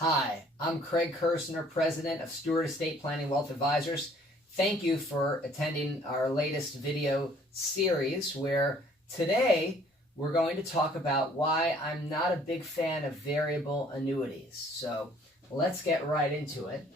Hi, I'm Craig Kirsner, President of Stewart Estate Planning Wealth Advisors. Thank you for attending our latest video series where today we're going to talk about why I'm not a big fan of variable annuities. So let's get right into it.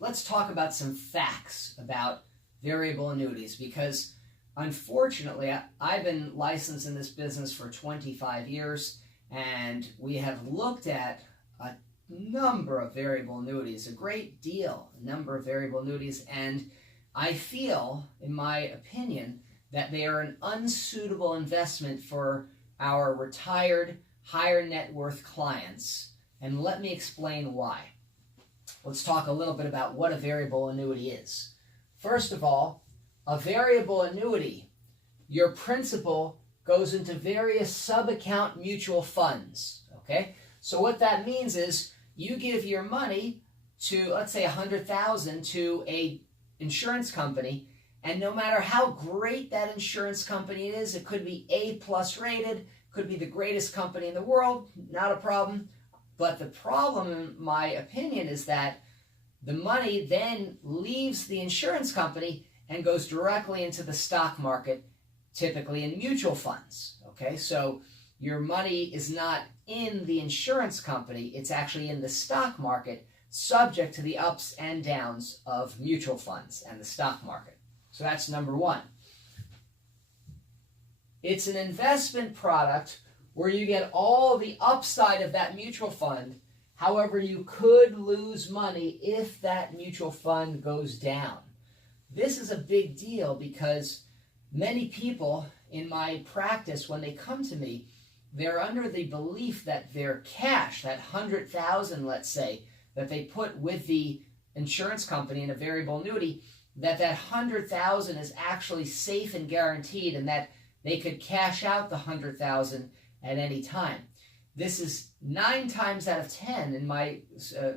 Let's talk about some facts about variable annuities because unfortunately I've been licensed in this business for 25 years and we have looked at a number of variable annuities, a great deal, a number of variable annuities, and I feel, in my opinion, that they are an unsuitable investment for our retired, higher net worth clients. And let me explain why. Let's talk a little bit about what a variable annuity is. First of all, a variable annuity, your principal goes into various sub-account mutual funds, okay? So what that means is you give your money to, let's say, $100,000 to a insurance company, and no matter how great that insurance company is, it could be A+ rated, could be the greatest company in the world, not a problem. But the problem, in my opinion, is that the money then leaves the insurance company and goes directly into the stock market, typically in mutual funds. Okay, so your money is not in the insurance company, it's actually in the stock market, subject to the ups and downs of mutual funds and the stock market. So that's number one. It's an investment product where you get all the upside of that mutual fund. However, you could lose money if that mutual fund goes down. This is a big deal because many people in my practice, when they come to me, they're under the belief that their cash, that $100,000, let's say, that they put with the insurance company in a variable annuity, that $100,000 is actually safe and guaranteed and that they could cash out the $100,000 at any time. This is 9 times out of 10 in my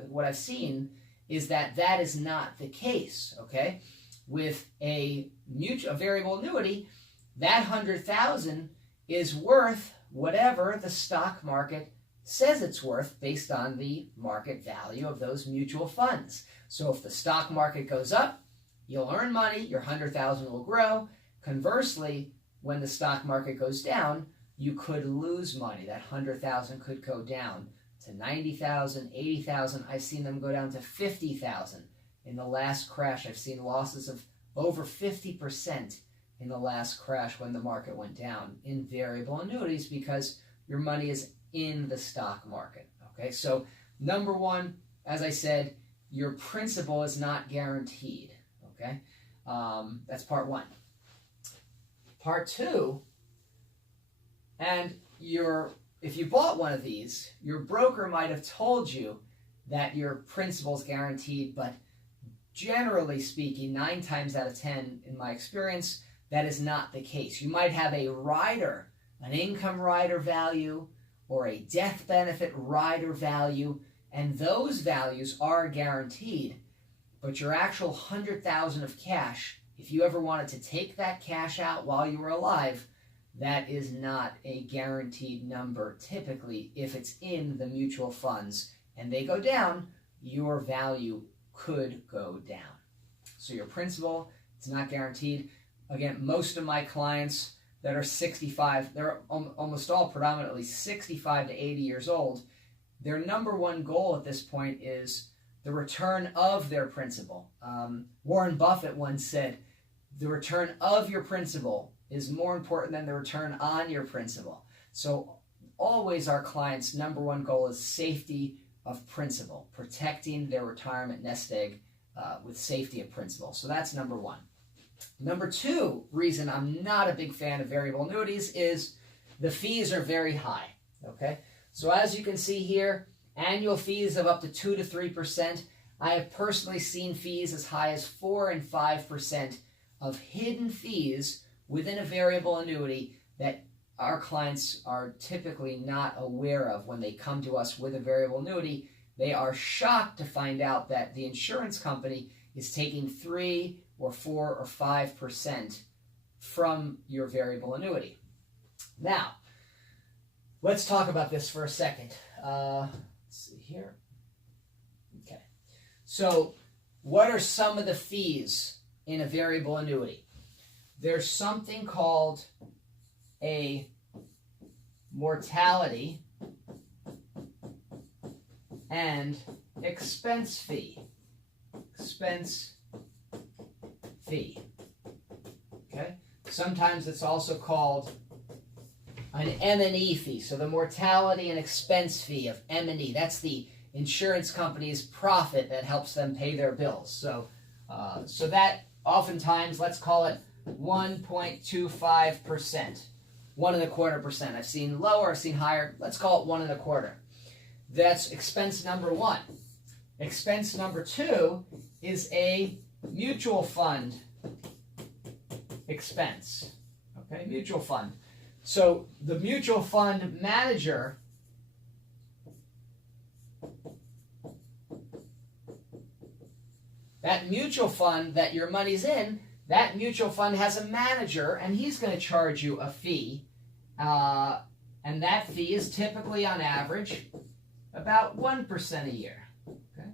what I've seen is that is not the case, okay? With a variable annuity, that $100,000 is worth whatever the stock market says it's worth based on the market value of those mutual funds. So if the stock market goes up, you'll earn money, your $100,000 will grow. Conversely, when the stock market goes down, you could lose money. That $100,000 could go down to $90,000, $80,000. I've seen them go down to $50,000. In the last crash, I've seen losses of over 50% in the last crash when the market went down in variable annuities because your money is in the stock market. Okay, so number one, as I said, your principal is not guaranteed. Okay, that's part one. Part two, and if you bought one of these, your broker might have told you that your principal is guaranteed, but generally speaking, 9 times out of 10 in my experience, that is not the case. You might have a rider, an income rider value, or a death benefit rider value, and those values are guaranteed. But your actual $100,000 of cash, if you ever wanted to take that cash out while you were alive, that is not a guaranteed number. Typically, if it's in the mutual funds and they go down, your value could go down. So your principal, it's not guaranteed. Again, most of my clients that are 65, they're almost all predominantly 65 to 80 years old. Their number one goal at this point is the return of their principal. Warren Buffett once said, the return of your principal is more important than the return on your principal. So always our clients' number one goal is safety of principal, protecting their retirement nest egg with safety of principal. So that's number one. Number two reason I'm not a big fan of variable annuities is the fees are very high, okay? So as you can see here, annual fees of up to 2 to 3%. I have personally seen fees as high as 4 and 5% of hidden fees within a variable annuity that our clients are typically not aware of when they come to us with a variable annuity. They are shocked to find out that the insurance company is taking 3 or 4 or 5% from your variable annuity. Now, let's talk about this for a second. Let's see here. So what are some of the fees in a variable annuity? There's something called a mortality and expense fee. Expense fee. Okay? Sometimes it's also called an M&E fee. So the mortality and expense fee of M&E, that's the insurance company's profit that helps them pay their bills. So that oftentimes, let's call it 1.25%, 1.25%. I've seen lower, I've seen higher. Let's call it 1.25%. That's expense number one. Expense number two is a mutual fund expense. Okay, mutual fund. So the mutual fund manager that mutual fund that your money's in, that mutual fund has a manager, and he's going to charge you a fee. And that fee is typically, on average, about 1% a year. Okay?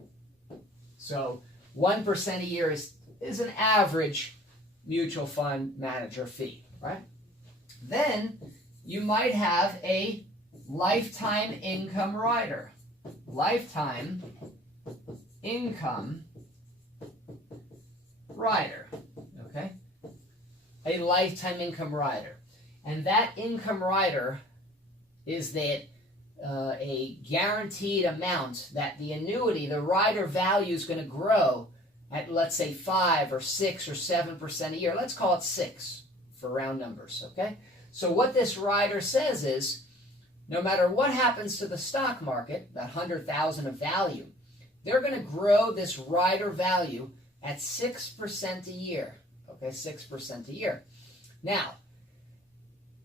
So 1% a year is an average mutual fund manager fee, right? Then you might have a lifetime income rider. Lifetime income rider, okay? A lifetime income rider. And that income rider is that a guaranteed amount that the annuity, the rider value, is going to grow at, let's say, 5 or 6 or 7% a year. Let's call it 6 for round numbers, okay? So what this rider says is, no matter what happens to the stock market, that 100,000 of value, they're going to grow this rider value at 6% a year. Okay, 6% a year. Now,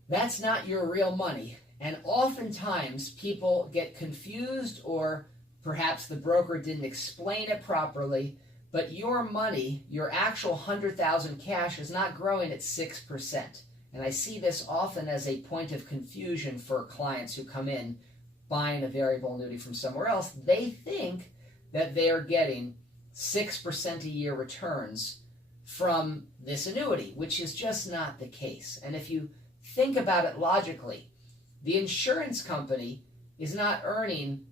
that's not your real money. And oftentimes people get confused, or perhaps the broker didn't explain it properly, but your money, your actual 100,000 cash, is not growing at 6%. And I see this often as a point of confusion for clients who come in buying a variable annuity from somewhere else. They think that they are getting 6% a year returns from this annuity, which is just not the case. And if you think about it logically, the insurance company is not earning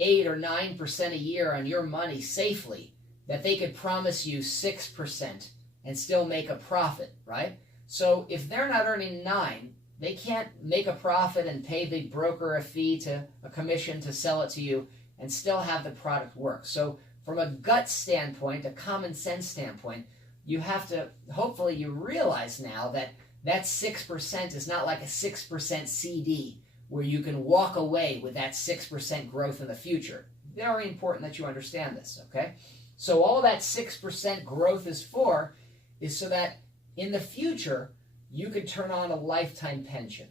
8 or 9% a year on your money safely, that they could promise you 6% and still make a profit, right? So if they're not earning 9, they can't make a profit and pay the broker a fee, to a commission to sell it to you, and still have the product work. So from a gut standpoint, a common sense standpoint, you have to, hopefully you realize now that that 6% is not like a 6% CD where you can walk away with that 6% growth in the future. Very important that you understand this, okay? So all that 6% growth is for is so that in the future you could turn on a lifetime pension.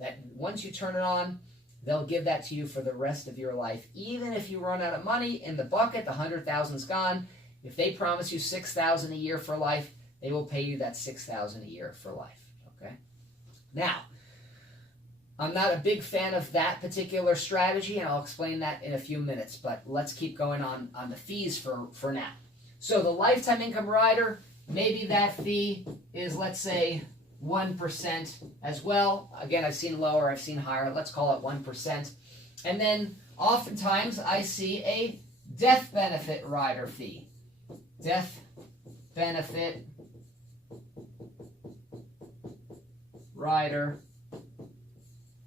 That once you turn it on, they'll give that to you for the rest of your life. Even if you run out of money in the bucket, the 100,000's gone. If they promise you 6,000 a year for life, they will pay you that 6,000 a year for life. Okay. Now, I'm not a big fan of that particular strategy, and I'll explain that in a few minutes. But let's keep going on the fees for now. So the lifetime income rider, maybe that fee is, let's say, 1% as well. Again, I've seen lower, I've seen higher. Let's call it 1%. And then oftentimes I see a death benefit rider fee. Death benefit rider.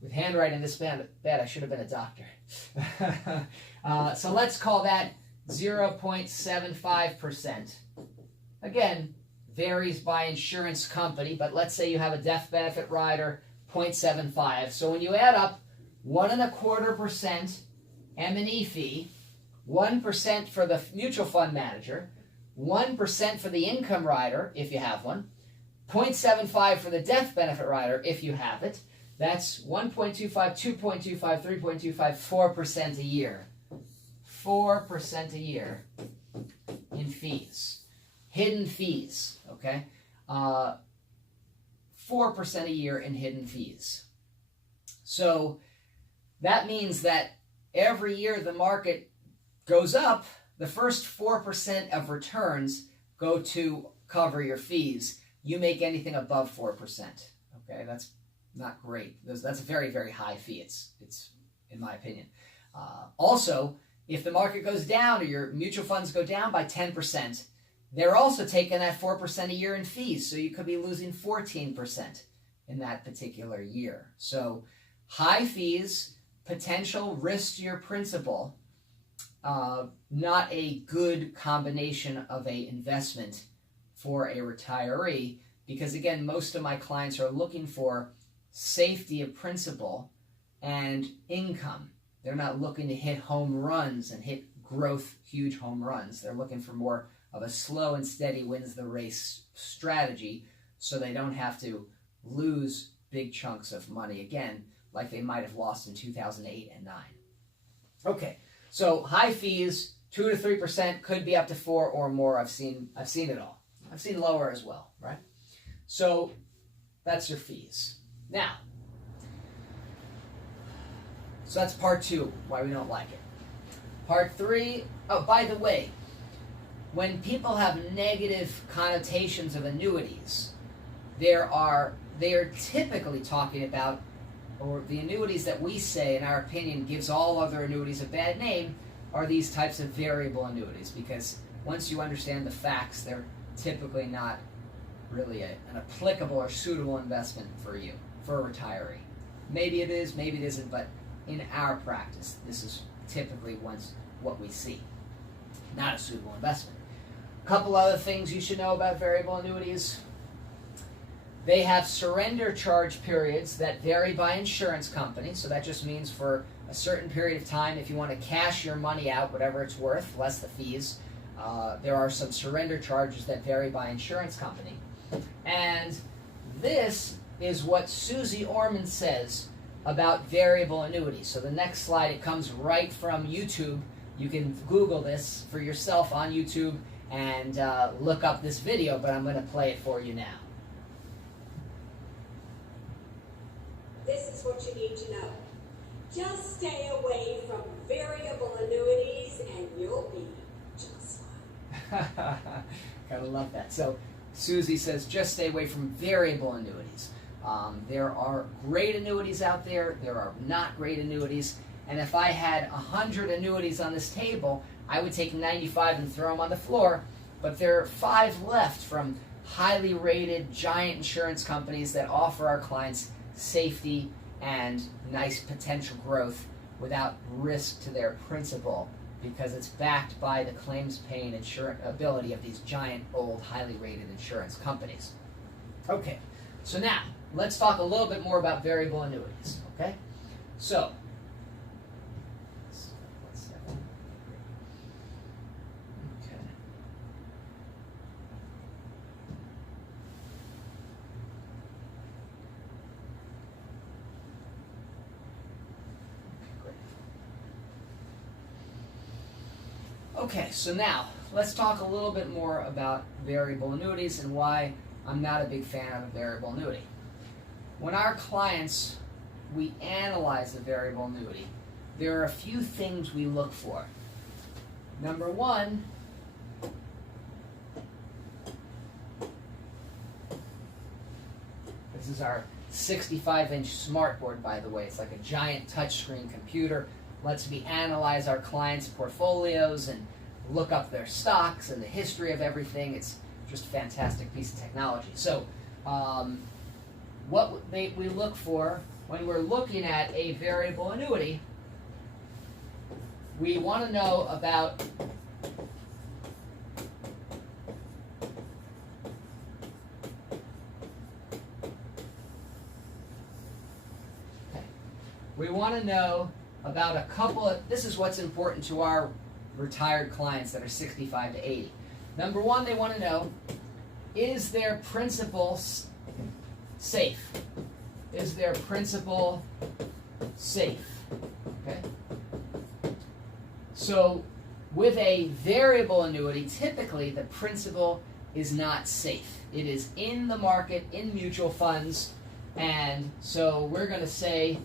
With handwriting this bad, I should have been a doctor. So let's call that 0.75%. Again, varies by insurance company, but let's say you have a death benefit rider, 0.75. So when you add up 1.25% M&E fee, 1% for the mutual fund manager, 1% for the income rider, if you have one, 0.75 for the death benefit rider, if you have it, that's 1.25, 2.25, 3.25, 4% a year. 4% a year in fees. Hidden fees, okay? 4% a year in hidden fees. So that means that every year the market goes up, the first 4% of returns go to cover your fees. You make anything above 4%. Okay, that's not great. That's a very, very high fee. It's in my opinion. Also, if the market goes down or your mutual funds go down by 10%, they're also taking that 4% a year in fees. So you could be losing 14% in that particular year. So high fees, potential risk to your principal, not a good combination of a investment for a retiree, because again, most of my clients are looking for safety of principal and income. They're not looking to hit home runs and hit growth, huge home runs. They're looking for more of a slow and steady wins the race strategy, so they don't have to lose big chunks of money again, like they might have lost in 2008 and 9. Okay, so high fees, 2 to 3%, could be up to 4 or more. I've seen it all. I've seen lower as well, right? So that's your fees. Now, so that's part 2, why we don't like it. Part 3, oh, by the way, when people have negative connotations of annuities, they are typically talking about, or the annuities that we say, in our opinion, gives all other annuities a bad name, are these types of variable annuities, because once you understand the facts, they're typically not really an applicable or suitable investment for you, for a retiree. Maybe it is, maybe it isn't, but in our practice, this is typically what we see. Not a suitable investment. A couple other things you should know about variable annuities. They have surrender charge periods that vary by insurance company. So that just means for a certain period of time, if you want to cash your money out, whatever it's worth, less the fees, there are some surrender charges that vary by insurance company. And this is what Susie Orman says about variable annuities. So the next slide, it comes right from YouTube. You can Google this for yourself on YouTube and look up this video, but I'm going to play it for you now. This is what you need to know. Just stay away from variable annuities and you'll be just fine. Gotta love that. So Susie says just stay away from variable annuities. There are great annuities out there. There are not great annuities. And if I had 100 annuities on this table, I would take 95 and throw them on the floor. But there are 5 left from highly rated giant insurance companies that offer our clients safety and nice potential growth without risk to their principal, because it's backed by the claims paying insurance ability of these giant old highly rated insurance companies. Okay, so now let's talk a little bit more about variable annuities. Okay, so Okay, so now let's talk a little bit more about variable annuities and why I'm not a big fan of a variable annuity. When our clients, we analyze a variable annuity, there are a few things we look for. Number one, this is our 65-inch smartboard, by the way. It's like a giant touchscreen computer. Lets me analyze our clients' portfolios and look up their stocks and the history of everything. It's just a fantastic piece of technology. So what we look for when we're looking at a variable annuity, we want to know about about a couple of, this is what's important to our retired clients that are 65 to 80. Number one, they want to know, is their principal safe? Is their principal safe? Okay. So with a variable annuity, typically the principal is not safe. It is in the market, in mutual funds, and so we're going to say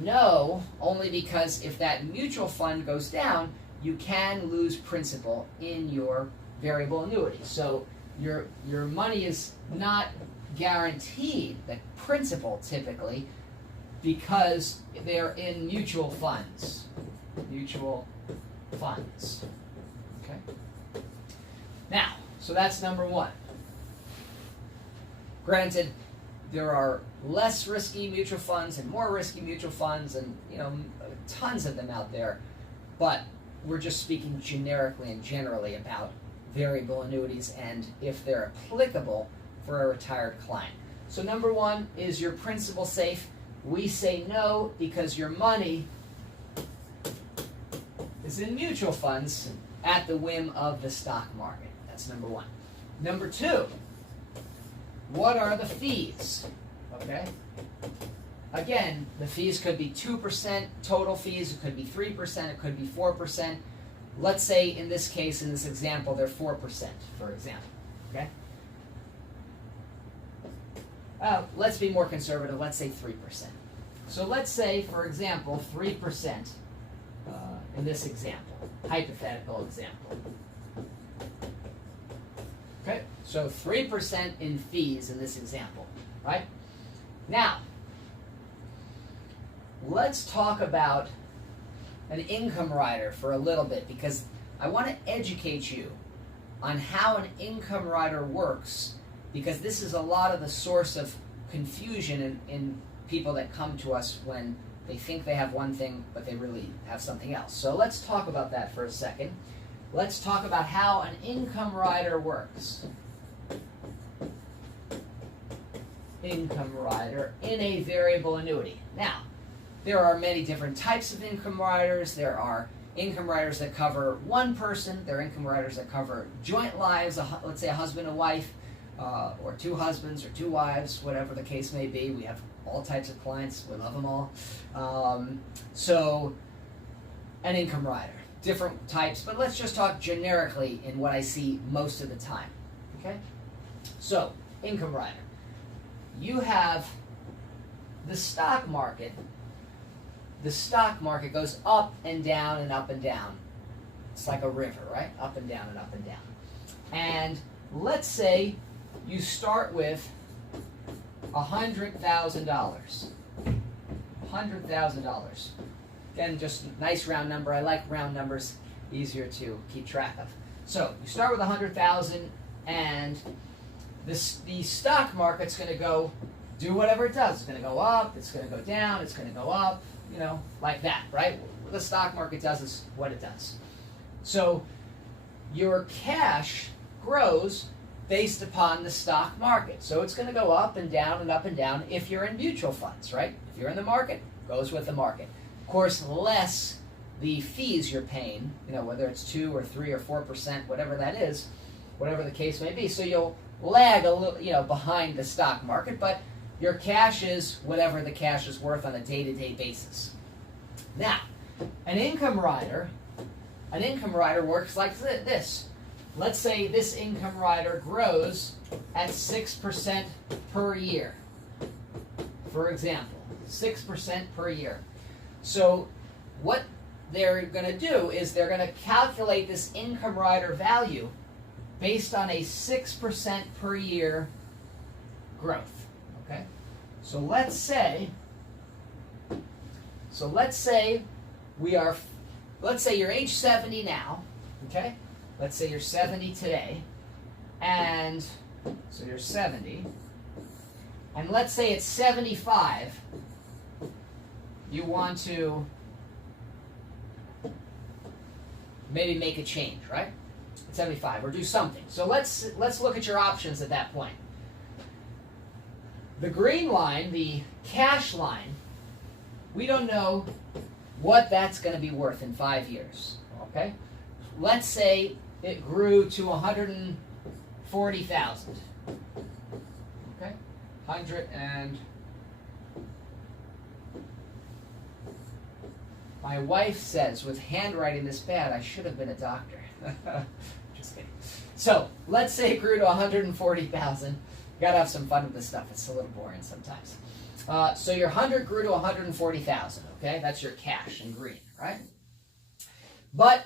no, only because if that mutual fund goes down, you can lose principal in your variable annuity. So your money is not guaranteed, the principal typically, because they're in mutual funds. Mutual funds. Okay? Now, so that's number one. Granted, there are less risky mutual funds and more risky mutual funds, and tons of them out there, but we're just speaking generically and generally about variable annuities and if they're applicable for a retired client. So number one, is your principal safe? We say no, because your money is in mutual funds at the whim of the stock market. That's number one. Number two, what are the fees? Okay? Again, the fees could be 2% total fees, it could be 3%, it could be 4%. Let's say in this case, in this example, they're 4%, for example. Okay? Let's be more conservative, let's say 3%. So let's say, for example, 3% in this example, hypothetical example. Okay, so 3% in fees in this example, right? Now, let's talk about an income rider for a little bit, because I want to educate you on how an income rider works, because this is a lot of the source of confusion in people that come to us when they think they have one thing, but they really have something else. So let's talk about that for a second. Let's talk about how an income rider works. Income rider in a variable annuity. Now, there are many different types of income riders. There are income riders that cover one person. There are income riders that cover joint lives, let's say a husband and wife, or two husbands or two wives, whatever the case may be. We have all types of clients. We love them all. So, an income rider. Different types, but let's just talk generically in what I see most of the time. Okay? So, income rider. You have the stock market. The stock market goes up and down and up and down. It's like a river, right? Up and down and up and down. And let's say you start with $100,000. $100,000. Again, just a nice round number. I like round numbers, easier to keep track of. So you start with 100,000, and the stock market's going to go do whatever it does. It's going to go up, it's going to go down, it's going to go up, like that, right? What the stock market does is what it does. So your cash grows based upon the stock market. So it's going to go up and down and up and down if you're in mutual funds, right? If you're in the market, goes with the market. Of course, less the fees you're paying, whether it's 2 or 3 or 4%, whatever that is, whatever the case may be. So you'll lag a little, behind the stock market, but your cash is whatever the cash is worth on a day-to-day basis. Now, an income rider works like this. Let's say this income rider grows at 6% per year, for example, 6% per year. So what they're going to do is they're going to calculate this income rider value based on a 6% per year growth. Okay? So let's say you're age 70 now, okay? Let's say you're 70 today, and so you're 70, and let's say it's 75, you want to maybe make a change, right? At 75, or do something. So let's look at your options at that point. The green line, the cash line, we don't know what that's going to be worth in 5 years, okay? Let's say it grew to 140,000. Okay? 100 and my wife says, with handwriting this bad, I should have been a doctor. Just kidding. So, let's say it grew to 140,000. Gotta have some fun with this stuff. It's a little boring sometimes. So your 100 grew to 140,000, okay? That's your cash in green, right? But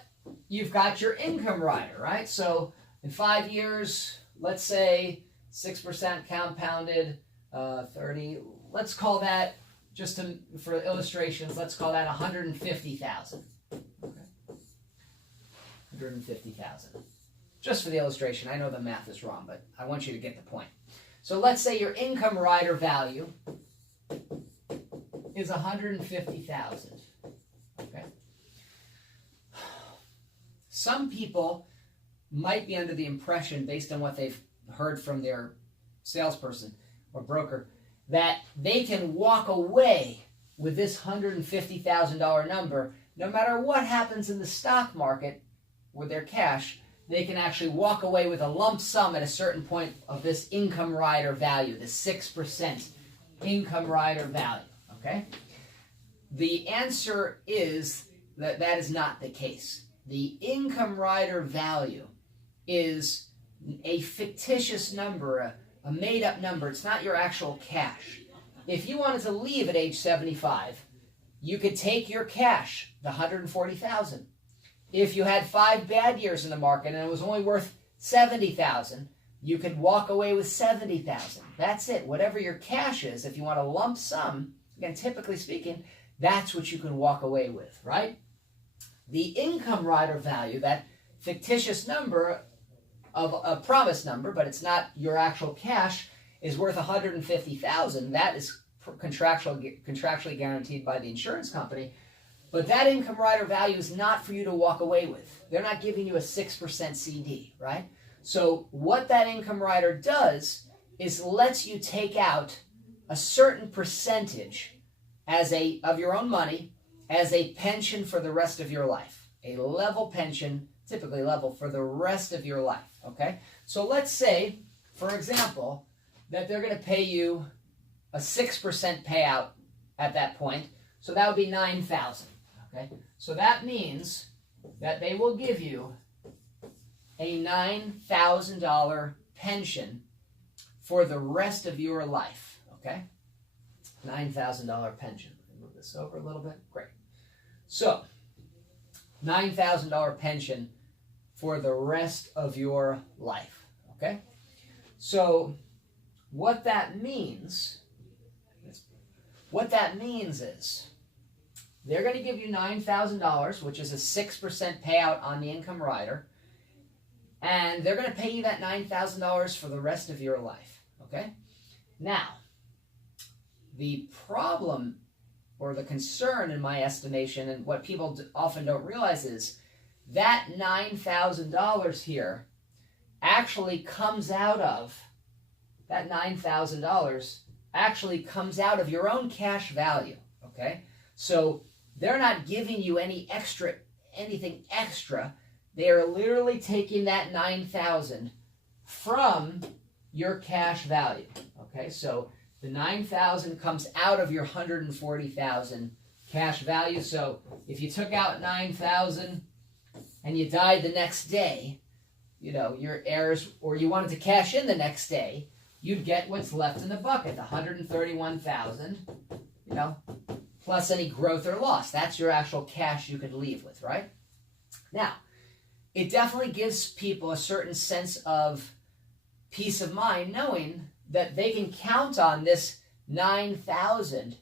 you've got your income rider, right? So in 5 years, let's say 6% compounded, 30, let's call that, for illustrations, let's call that 150,000. Okay. 150,000. Just for the illustration, I know the math is wrong, but I want you to get the point. So let's say your income rider value is 150,000. Okay. Some people might be under the impression, based on what they've heard from their salesperson or broker, that they can walk away with this $150,000 number no matter what happens in the stock market with their cash. They can actually walk away with a lump sum at a certain point of this income rider value, the 6% income rider value, okay? The answer is that that is not the case. The income rider value is a fictitious number, a made-up number. It's not your actual cash. If you wanted to leave at age 75, you could take your cash, the $140,000. If you had 5 bad years in the market and it was only worth $70,000, you could walk away with $70,000. That's it. Whatever your cash is, if you want a lump sum, again, typically speaking, that's what you can walk away with, right? The income rider value, that fictitious number of a promised number, but it's not your actual cash, is worth $150,000. That is contractually guaranteed by the insurance company. But that income rider value is not for you to walk away with. They're not giving you a 6% CD, right? So what that income rider does is lets you take out a certain percentage of your own money as a pension for the rest of your life. A level pension, typically level, for the rest of your life, okay? So let's say, for example, that they're going to pay you a 6% payout at that point. So that would be $9,000. Okay, so that means that they will give you a $9,000 pension for the rest of your life. Okay, $9,000 pension. Let me move this over a little bit. Great. So, $9,000 pension for the rest of your life. Okay, so what that means is, they're going to give you $9,000, which is a 6% payout on the income rider, and they're going to pay you that $9,000 for the rest of your life, okay? Now, the problem or the concern, in my estimation, and what people often don't realize is that $9,000 here actually comes out of, that $9,000 actually comes out of your own cash value, okay? So they're not giving you anything extra. They are literally taking that $9,000 from your cash value. Okay, so the $9,000 comes out of your $140,000 cash value. So if you took out $9,000 and you died the next day, you know, your heirs, or you wanted to cash in the next day, you'd get what's left in the bucket, the $131,000, you know, plus any growth or loss. That's your actual cash you could leave with, right? Now, it definitely gives people a certain sense of peace of mind knowing that they can count on this $9,000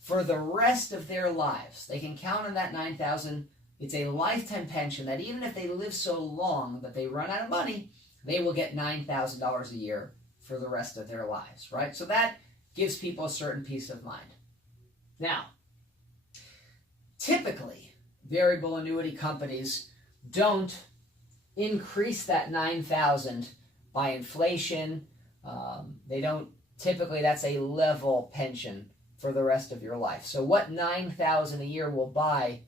for the rest of their lives. They can count on that $9,000. It's a lifetime pension that even if they live so long that they run out of money, they will get $9,000 a year for the rest of their lives, right? So that gives people a certain peace of mind. Now, typically, variable annuity companies don't increase that $9,000 by inflation. They don't, typically that's a level pension for the rest of your life. So what $9,000 a year will buy,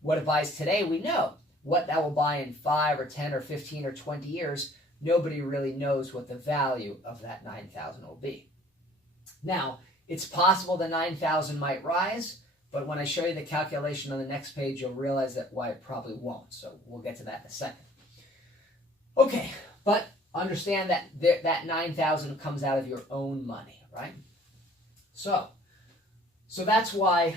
what it buys today, we know. What that will buy in 5 or 10 or 15 or 20 years, nobody really knows what the value of that $9,000 will be. Now, it's possible the $9,000 might rise, but when I show you the calculation on the next page, you'll realize that why it probably won't. So we'll get to that in a second. Okay, but understand that that $9,000 comes out of your own money, right? So that's why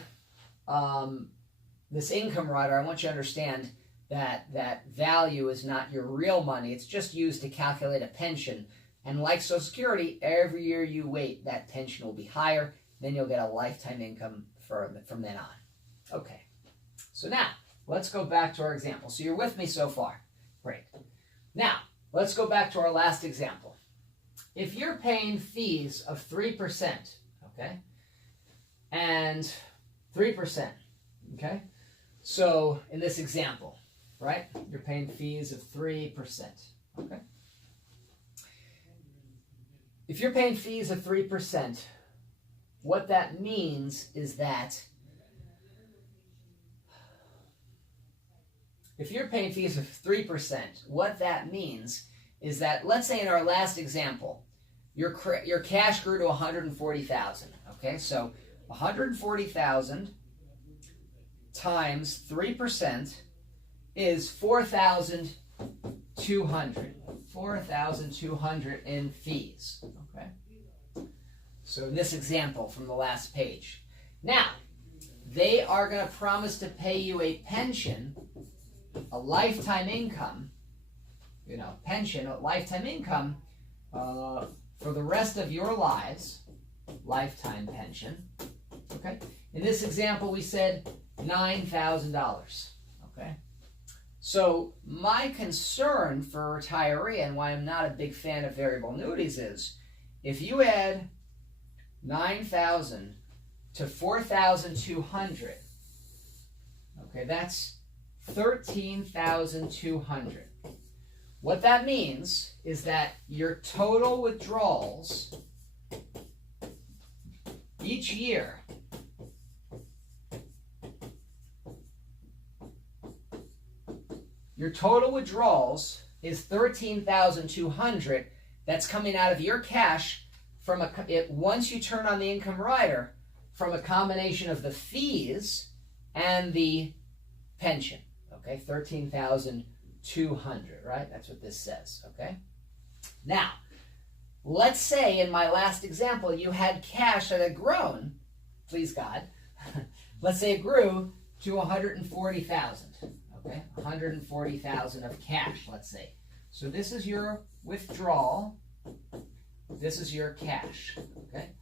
this income rider, I want you to understand that value is not your real money. It's just used to calculate a pension. And like Social Security, every year you wait, that pension will be higher. Then you'll get a lifetime income from then on. Okay, so now let's go back to our example. So you're with me so far? Great. Now, let's go back to our last example. If you're paying fees of 3%, okay, and 3%, okay, so in this example, right, you're paying fees of 3%, okay. If you're paying fees of 3%, what that means is that if you're paying fees of 3%, what that means is that, let's say in our last example, your cash grew to $140,000. Okay, so $140,000 times 3% is $4,200. $4,200 in fees. Okay. So in this example from the last page. Now, they are going to promise to pay you a pension, a lifetime income, pension, a lifetime income for the rest of your lives, lifetime pension. Okay. In this example, we said $9,000. Okay. So my concern for a retiree and why I'm not a big fan of variable annuities is if you add 9,000 to 4,200, okay, that's 13,200. What that means is that your total withdrawals each year is 13,200. That's coming out of your cash from once you turn on the income rider, from a combination of the fees and the pension. Okay, 13,200, right? That's what this says. Okay. Now, let's say in my last example you had cash that had grown, please God. Let's say it grew to 140,000. Okay, 140,000 of cash, let's say. So this is your withdrawal. This is your cash. Okay.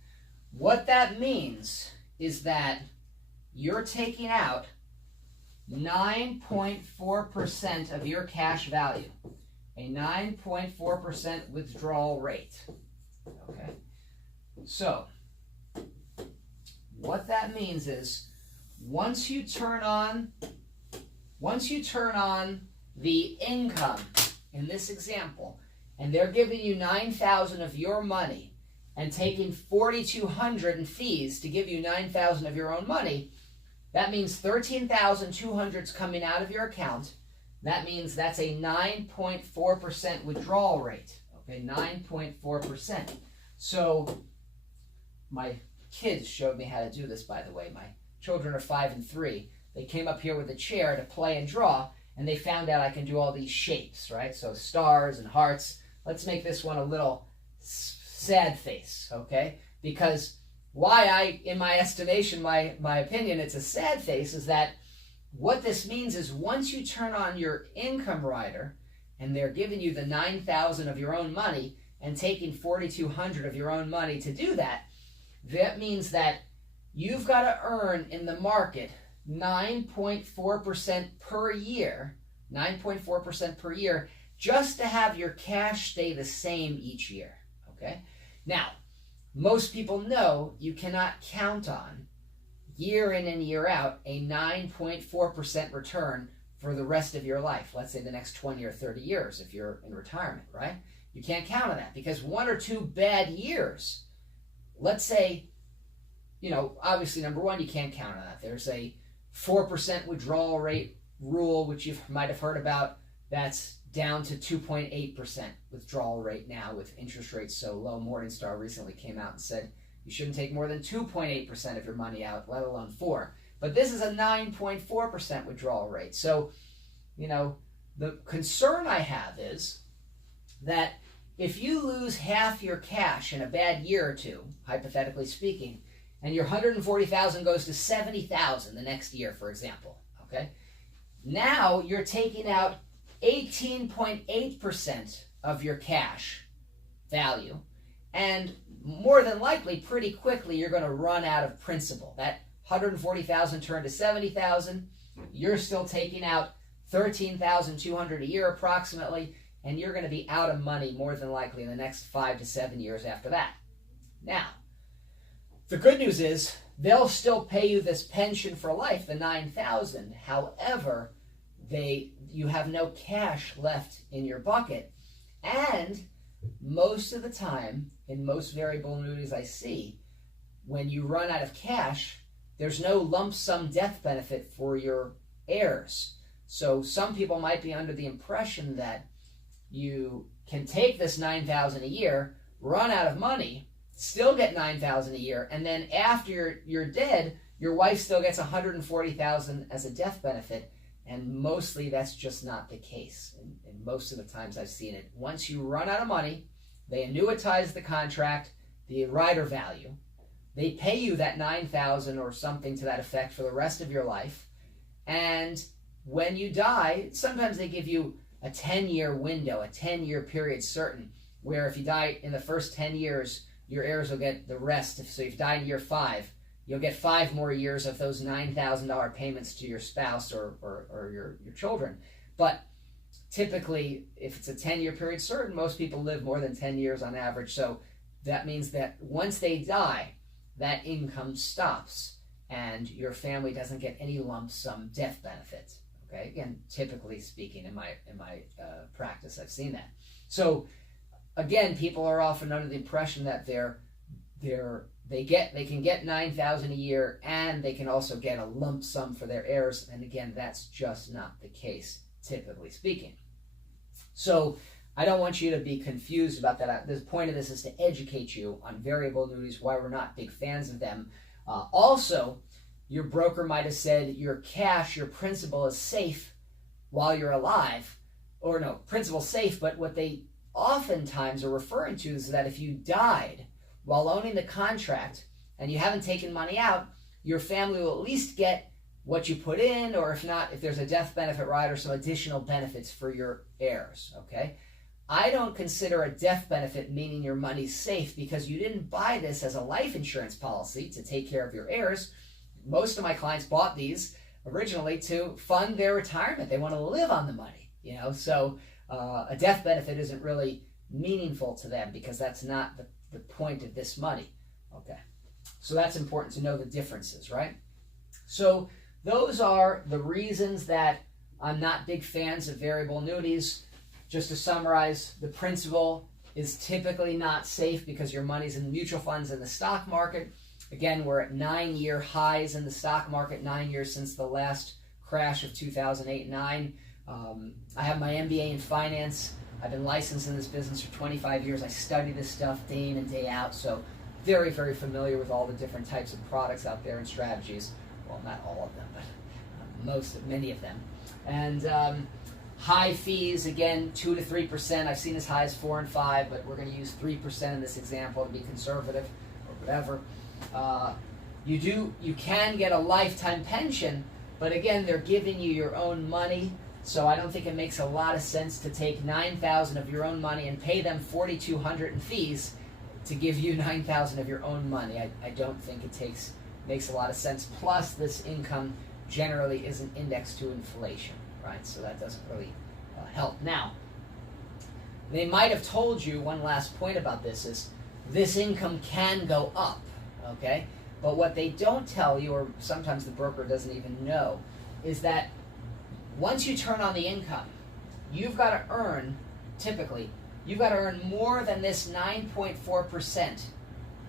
What that means is that you're taking out 9.4% of your cash value, a 9.4% withdrawal rate. Okay. So what that means is once you turn on the income in this example, and they're giving you 9,000 of your money and taking 4,200 in fees to give you 9,000 of your own money, that means 13,200 is coming out of your account. That means that's a 9.4% withdrawal rate. Okay, 9.4%. So my kids showed me how to do this, by the way. My children are 5 and 3. They came up here with a chair to play and draw, and they found out I can do all these shapes, right? So stars and hearts. Let's make this one a little sad face, okay? Because why in my estimation, my opinion, it's a sad face is that what this means is once you turn on your income rider and they're giving you the 9,000 of your own money and taking 4,200 of your own money to do that, that means that you've got to earn in the market 9.4% per year, 9.4% per year, just to have your cash stay the same each year, okay? Now, most people know you cannot count on, year in and year out, a 9.4% return for the rest of your life. Let's say the next 20 or 30 years if you're in retirement, right? You can't count on that because 1 or 2 bad years, let's say, obviously, number one, you can't count on that. There's a 4% withdrawal rate rule, which you might have heard about. That's down to 2.8% withdrawal rate now with interest rates so low. Morningstar recently came out and said you shouldn't take more than 2.8% of your money out, let alone 4. But this is a 9.4% withdrawal rate. So, the concern I have is that if you lose half your cash in a bad year or two, hypothetically speaking, and your 140,000 goes to 70,000 the next year, for example, okay? Now you're taking out 18.8% of your cash value, and more than likely, pretty quickly, you're going to run out of principal. That $140,000 turned to $70,000. You're still taking out $13,200 a year approximately, and you're going to be out of money more than likely in the next 5 to 7 years after that. Now, the good news is they'll still pay you this pension for life, the $9,000. However, you have no cash left in your bucket, and most of the time, in most variable annuities I see, when you run out of cash, there's no lump sum death benefit for your heirs. So some people might be under the impression that you can take this $9,000 a year, run out of money, still get $9,000 a year, and then after you're dead, your wife still gets $140,000 as a death benefit. And mostly that's just not the case. And most of the times I've seen it. Once you run out of money, they annuitize the contract, the rider value. They pay you that $9,000 or something to that effect for the rest of your life. And when you die, sometimes they give you a 10-year window, a 10-year period certain, where if you die in the first 10 years, your heirs will get the rest. So if you die in year 5, you'll get 5 more years of those $9,000 payments to your spouse or your children. But typically, if it's a 10-year period certain, most people live more than 10 years on average. So that means that once they die, that income stops and your family doesn't get any lump sum death benefit. Okay, again, typically speaking, in my practice, I've seen that. So again, people are often under the impression that they can get $9,000 a year and they can also get a lump sum for their heirs. And again, that's just not the case, typically speaking. So I don't want you to be confused about that. The point of this is to educate you on variable annuities, why we're not big fans of them. Also, your broker might have said your cash, your principal is safe while you're alive. Or no, principal's safe, but what they oftentimes are referring to is that if you died while owning the contract and you haven't taken money out, your family will at least get what you put in, or if not, if there's a death benefit rider, some additional benefits for your heirs, okay? I don't consider a death benefit meaning your money's safe because you didn't buy this as a life insurance policy to take care of your heirs. Most of my clients bought these originally to fund their retirement. They want to live on the money, so a death benefit isn't really meaningful to them because that's not the point of this money. Okay, so that's important to know the differences, right? So those are the reasons that I'm not big fans of variable annuities. Just to summarize, the principal is typically not safe because your money's in mutual funds in the stock market. Again, we're at 9-year highs in the stock market, 9 years since the last crash of 2008-9. I have my MBA in finance. I've been licensed in this business for 25 years. I study this stuff day in and day out, so very, very familiar with all the different types of products out there and strategies. Well, not all of them, but many of them. And high fees, again, 2 to 3%. I've seen as high as 4 and 5, but we're going to use 3% in this example to be conservative or whatever. You can get a lifetime pension, but again, they're giving you your own money. So I don't think it makes a lot of sense to take $9,000 of your own money and pay them $4,200 in fees to give you $9,000 of your own money. I don't think it makes a lot of sense. Plus, this income generally isn't indexed to inflation, right? So that doesn't really help. Now, they might have told you, one last point about this is, this income can go up, okay? But what they don't tell you, or sometimes the broker doesn't even know, is that once you turn on the income, you've got to earn, typically, you've got to earn more than this 9.4%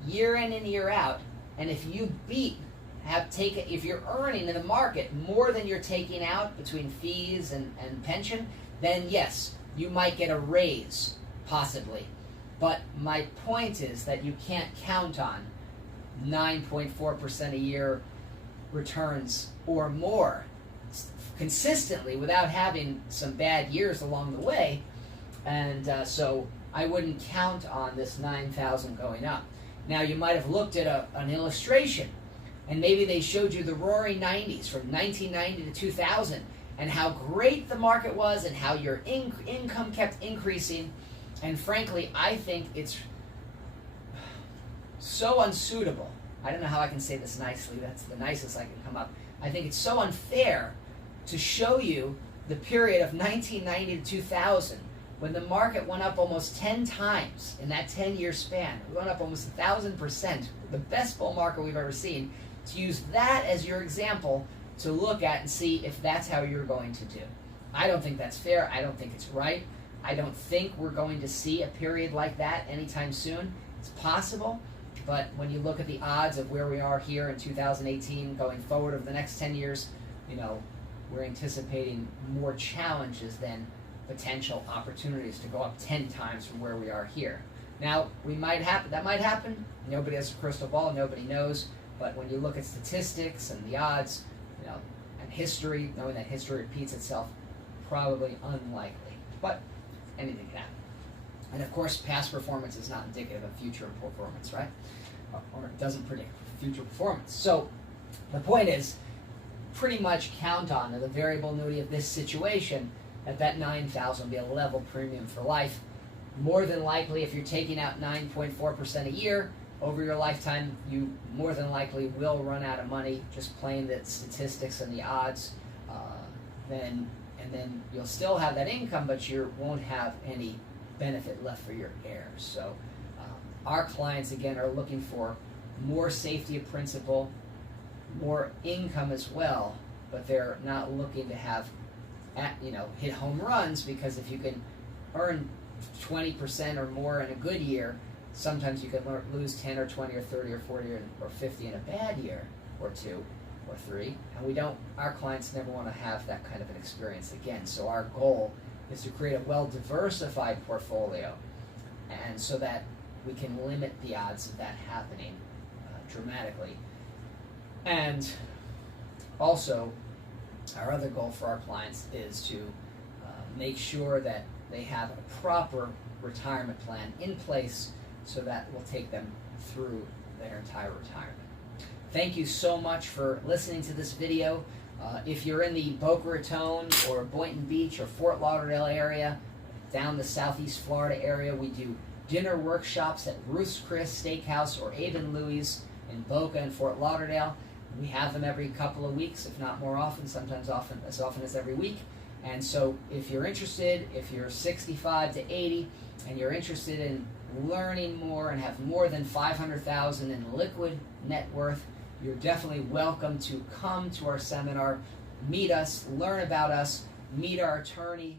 year in and year out. And if you if you're earning in the market more than you're taking out between fees and pension, then yes, you might get a raise, possibly. But my point is that you can't count on 9.4% a year returns or more consistently without having some bad years along the way. And so I wouldn't count on this 9,000 going up. Now, you might have looked at an illustration, and maybe they showed you the roaring 90s from 1990 to 2000, and how great the market was and how your income kept increasing. And frankly, I think it's so unsuitable. I don't know how I can say this nicely. That's the nicest I can come up. I think it's so unfair to show you the period of 1990 to 2000 when the market went up almost 10 times in that 10-year span. It went up almost 1,000%, the best bull market we've ever seen, to use that as your example to look at and see if that's how you're going to do. I don't think that's fair. I don't think it's right. I don't think we're going to see a period like that anytime soon. It's possible, but when you look at the odds of where we are here in 2018 going forward over the next 10 years, you know, we're anticipating more challenges than potential opportunities to go up 10 times from where we are here. Now, that might happen. Nobody has a crystal ball. Nobody knows. But when you look at statistics and the odds, you know, and history, knowing that history repeats itself, probably unlikely. But anything can happen. And of course, past performance is not indicative of future performance, right? Or it doesn't predict future performance. So the point is, pretty much count on the variable annuity of this situation that $9,000 will be a level premium for life. More than likely, if you're taking out 9.4% a year over your lifetime, you more than likely will run out of money just playing the statistics and the odds. Then you'll still have that income, but you won't have any benefit left for your heirs. So our clients, again, are looking for more safety of principal, more income as well, but they're not looking to have, hit home runs, because if you can earn 20% or more in a good year, sometimes you can lose 10 or 20 or 30 or 40 or 50 in a bad year or two or three, and our clients never want to have that kind of an experience again. So our goal is to create a well-diversified portfolio, and so that we can limit the odds of that happening dramatically. And also, our other goal for our clients is to make sure that they have a proper retirement plan in place so that will take them through their entire retirement. Thank you so much for listening to this video. If you're in the Boca Raton or Boynton Beach or Fort Lauderdale area, down the Southeast Florida area, we do dinner workshops at Ruth's Steakhouse or Louie's in Boca and Fort Lauderdale. We have them every couple of weeks, if not more often, sometimes as often as every week. And so if you're interested, if you're 65 to 80 and you're interested in learning more and have more than $500,000 in liquid net worth, you're definitely welcome to come to our seminar, meet us, learn about us, meet our attorney.